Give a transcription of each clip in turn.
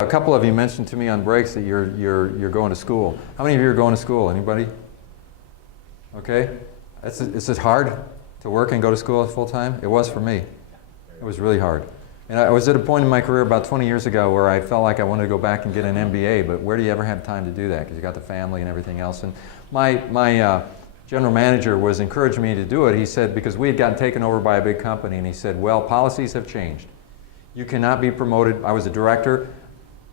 A couple of you mentioned to me on breaks that you're going to school. How many of you are going to school? Anybody? Okay. Is it hard to work and go to school full time? It was for me. It was really hard. And I was at a point in my career about 20 years ago where I felt like I wanted to go back and get an MBA, but where do you ever have time to do that? Because you got the family and everything else. And my general manager was encouraging me to do it. He said, because we had gotten taken over by a big company, and he said, well, policies have changed. You cannot be promoted. I was a director.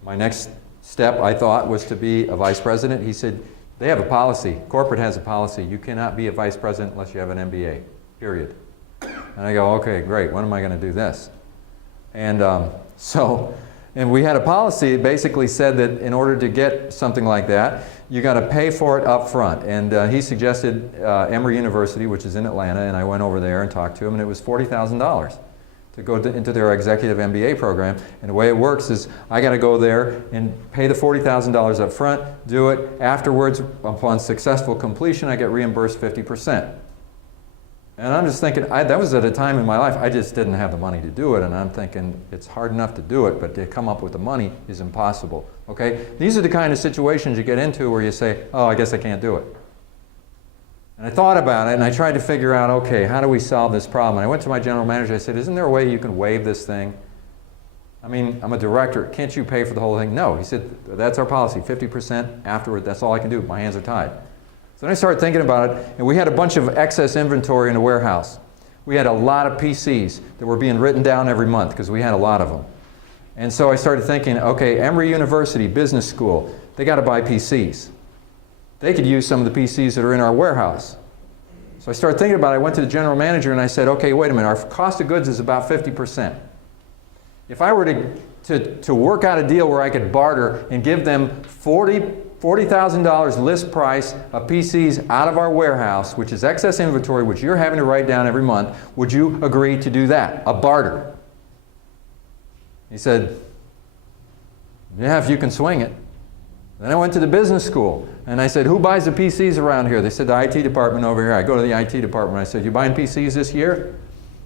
My next step, I thought, was to be a vice president. He said, they have a policy. Corporate has a policy. You cannot be a vice president unless you have an MBA, period. And I go, okay, great. When am I going to do this? And and we had a policy that basically said that in order to get something like that, you got to pay for it up front. And he suggested Emory University, which is in Atlanta, and I went over there and talked to him, and it was $40,000. To go into their executive MBA program. And the way it works is I got to go there and pay the $40,000 up front, do it. Afterwards, upon successful completion, I get reimbursed 50%. And I'm just thinking, that was at a time in my life I just didn't have the money to do it, and I'm thinking it's hard enough to do it, but to come up with the money is impossible. Okay? These are the kind of situations you get into where you say, oh, I guess I can't do it. And I thought about it, and I tried to figure out, okay, how do we solve this problem? And I went to my general manager. I said, isn't there a way you can waive this thing? I mean, I'm a director. Can't you pay for the whole thing? No. He said, that's our policy, 50% afterward. That's all I can do. My hands are tied. So then I started thinking about it, and we had a bunch of excess inventory in a warehouse. We had a lot of PCs that were being written down every month because we had a lot of them. And so I started thinking, okay, Emory University Business School, they got to buy PCs. They could use some of the PCs that are in our warehouse. So I started thinking about it. I went to the general manager and I said, okay, wait a minute, our cost of goods is about 50%. If I were to work out a deal where I could barter and give them $40,000 list price of PCs out of our warehouse, which is excess inventory, which you're having to write down every month, would you agree to do that, a barter? He said, yeah, if you can swing it. Then I went to the business school, and I said, who buys the PCs around here? They said, the IT department over here. I go to the IT department. I said, you buying PCs this year?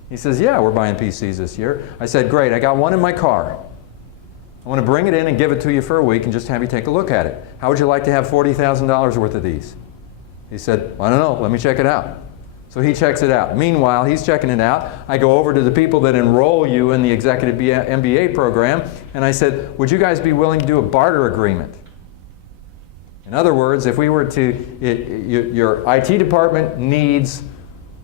He says, yeah, we're buying PCs this year. I said, great, I got one in my car. I want to bring it in and give it to you for a week and just have you take a look at it. How would you like to have $40,000 worth of these? He said, I don't know, let me check it out. So he checks it out. Meanwhile, he's checking it out. I go over to the people that enroll you in the Executive MBA program, and I said, would you guys be willing to do a barter agreement? In other words, if we were to, your IT department needs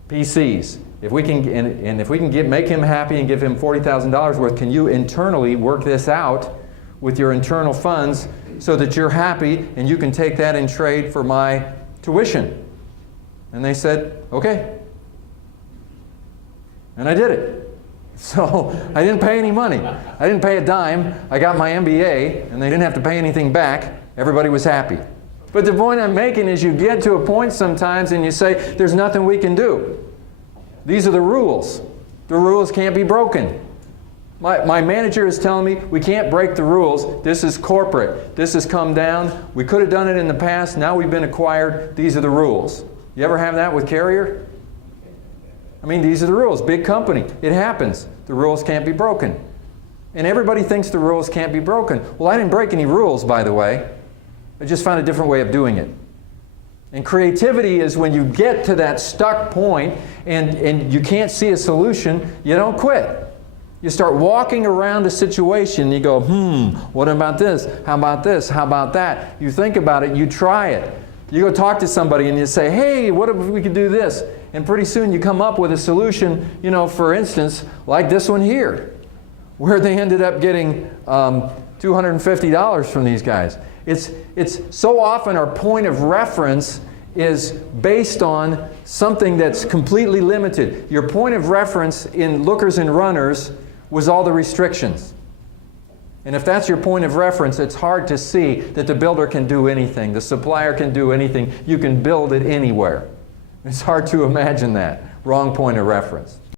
PCs. If we can, and if we can make him happy and give him $40,000 worth, can you internally work this out with your internal funds so that you're happy and you can take that in trade for my tuition? And they said, okay. And I did it. So I didn't pay any money. I didn't pay a dime. I got my MBA, and they didn't have to pay anything back. Everybody was happy. But the point I'm making is you get to a point sometimes and you say, there's nothing we can do. These are the rules. The rules can't be broken. My manager is telling me we can't break the rules. This is corporate. This has come down. We could have done it in the past. Now we've been acquired. These are the rules. You ever have that with Carrier? I mean, these are the rules. Big company. It happens. The rules can't be broken. And everybody thinks the rules can't be broken. Well, I didn't break any rules, by the way. I just found a different way of doing it. And creativity is when you get to that stuck point and you can't see a solution, you don't quit. You start walking around a situation and you go, what about this? How about this? How about that? You think about it, you try it. You go talk to somebody and you say, hey, what if we could do this? And pretty soon you come up with a solution, for instance, like this one here, where they ended up getting $250 from these guys. It's so often our point of reference is based on something that's completely limited. Your point of reference in lookers and runners was all the restrictions. And if that's your point of reference, it's hard to see that the builder can do anything, the supplier can do anything, you can build it anywhere. It's hard to imagine that. Wrong point of reference.